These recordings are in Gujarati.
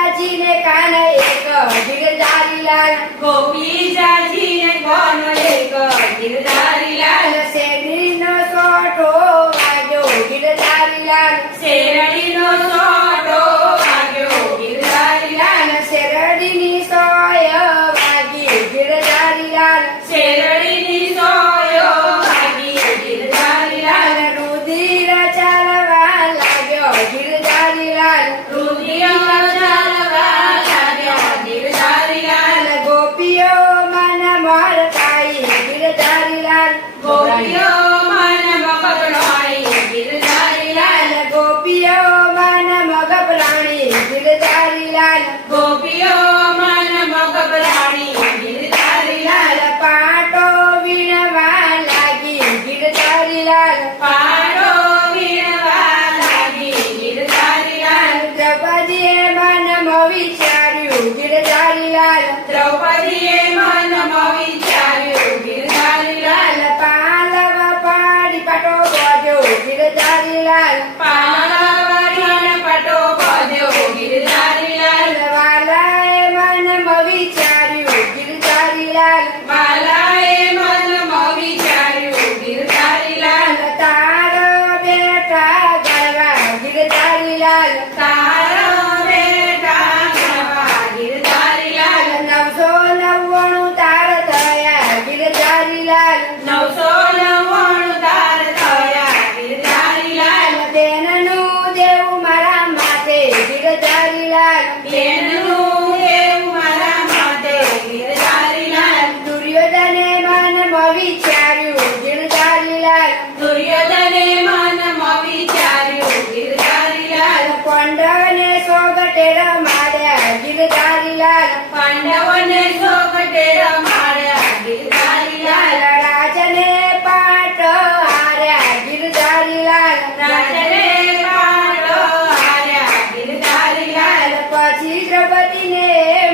જાજી ને કાન એક ગિરધારી લાલ ગોપી જાજી ને કોણ એક ગિરધારી લાલ શેરડીનો સોટો વાગ્યો ગિરધારી લાલ શેરડીનો સોટો વાગ્યો ગિરધારી લાલ શેરડીની સોય વાગી ગિરધારી લાલ શેરડીની સોયો વાગી ગિરધારી લાલ રુધિર ચાલવા લાગ્યો ગિરધારી લાલ રુધિર ચાલવા લાગ્યો ગિરધારી લાલ ગોપીઓ મન મરતાઈ ગિરધારી લાલ ગોપીઓ મન મગપડાઈ ગિરધારી લાલ ગોપીઓ મન મગપરાણી ગિરધારી લાલ ગોપીઓ મન મગપરાણી ગિરધારી લાલ પાટો વીણવા લાગી ગિરધારી લાલ પાડો વીણવા લાગી ગિરધારી લાલ દ્રૌપદીએ મનમાં વિચાર્યું ગિરધારી લાલ દ્રૌપદીએ મનમાં વિચાર્યું ગિરધારી લાલ પાલવ પાડી પાટો બોધ્યો ગિરધારી લાલ પાલવરીને પટો બાંધ્યો ગિરધારી લાલ વાલાએ મનમાં વિચાર્યું ગિરધારી લાલ બાલાએ મનમાં વિચાર્યું ગિરધારી લાલ તારો બેટા ગણવા ગિરધારી લાલ તારો બેટા ગણવા ગિરધારી લાલ 999 તાર થયા ગિરધારી લાલ 999 તાર થયા ગિરધારી લાલ તેનનું દેવું મારા માથે ગિરધારી લાલ તેનું દેવ મારા માટે ગિરધારી લાલ દુર્યોધને મનમાં વિચાર્યું ગિરધારી લાલ દુર્યોધને મનમાં વિચાર્યું ગિરધારી લાલ પાંડવને સોગટે રમાડ્યા ગિરધારી લાલ પાંડવોને સોગટે રમાડ્યા ગિરધારી લાલ રાજને પાટ હાર્યા ગિરધારી લાલ રાજને પાડો હાર્યા ગિરધારી લાલ પછી દ્રૌપદીને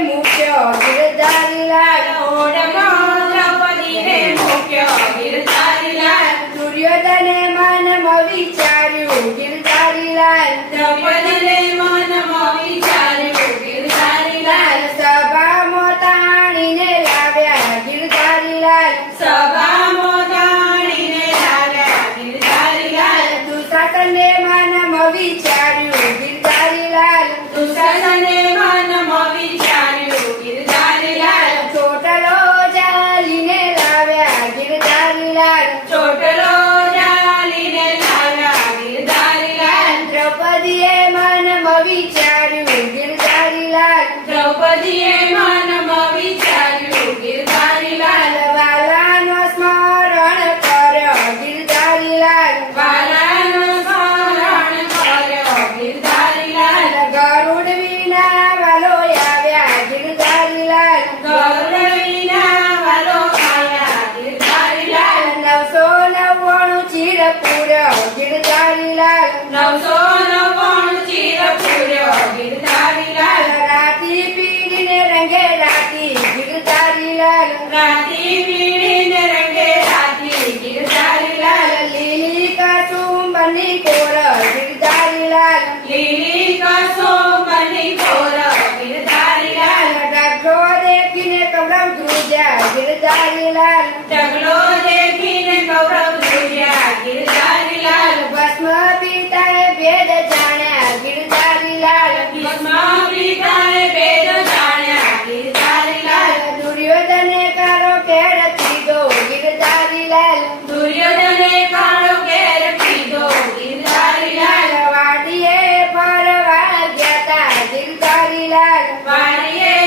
મૂક્યો ગિરધારી લાલ ઓઢમાં દ્રૌપદીને મૂક્યો ગિરધારી લાલ દુર્યોધને મનમાં વિચાર્યું ગિરધારી લાલ દ્રૌપદીને મનમાં વિચાર્યું ગિરધારી લાલ સભામાં તાણીને લાવ્યા ગિરધારી લાલ સભામાં તાણીને લાવ્યા ગિરધારી લાલ દુશાસને મનમાં વિચાર્યું ગિરધારી લાલ દુશાસને મનમાં વિચાર્યું ગિરધારી લાલ ચોટલો જાલીને લાવ્યા ગિરધારી લાલ ચોટલો જાલીને લાવ્યા ગિરધારી લાલ દ્રૌપદીએ મનમાં વિચાર્યું ગિરધારી લાલ દ્રૌપદીએ મનમાં વિચાર્યું ગિરધારી લાલ વાલાનો સ્મરણ કર્યો ગિરધારી લાલ વાલાનો સ્મરણ કર્યો ગિરધારી લાલ ગરુડ વિના વાલો આવ્યા ગિરધારી લાલ ગરુડ વિના વાલો આવ્યા ગિરધારી લાલ 999 ચીર પૂર્યો ગિરધારી લાલ 999 ચીર પૂર્યો ગિરધારી લાલ રાતી પીડીને રંગે રાતી ગિરધારી લાલ રાતી પીળીને રંગે રાતી ગિરધારી લાલ લીલી કસુંબની કોર ગિરધારી લાલ લીલી કસુંબની કોર ગિરધારી લાલ ડગલો દેખીને કૌરવ ધ્રુજ્યા ગિરધારી લાલ ઢગલો દેખીને કૌરવ ધ્રુજ્યા ગિરધારી લાલ ભસ્મ પિતાએ ભેદ જાણ્યા ગિરધારી લાલ ભસ્મ પિતાએ ભેદ જાણ્યા ગિરધારી લાલ દુર્યોધને કારો કેળ કીધો ગિરધારી લાલ દુર્યોધને કાળો ઘેર પીધો ગિરધારી લાલ વાડીએ ફરવા ગયા તા ગિરધારી લાલ વાડીએ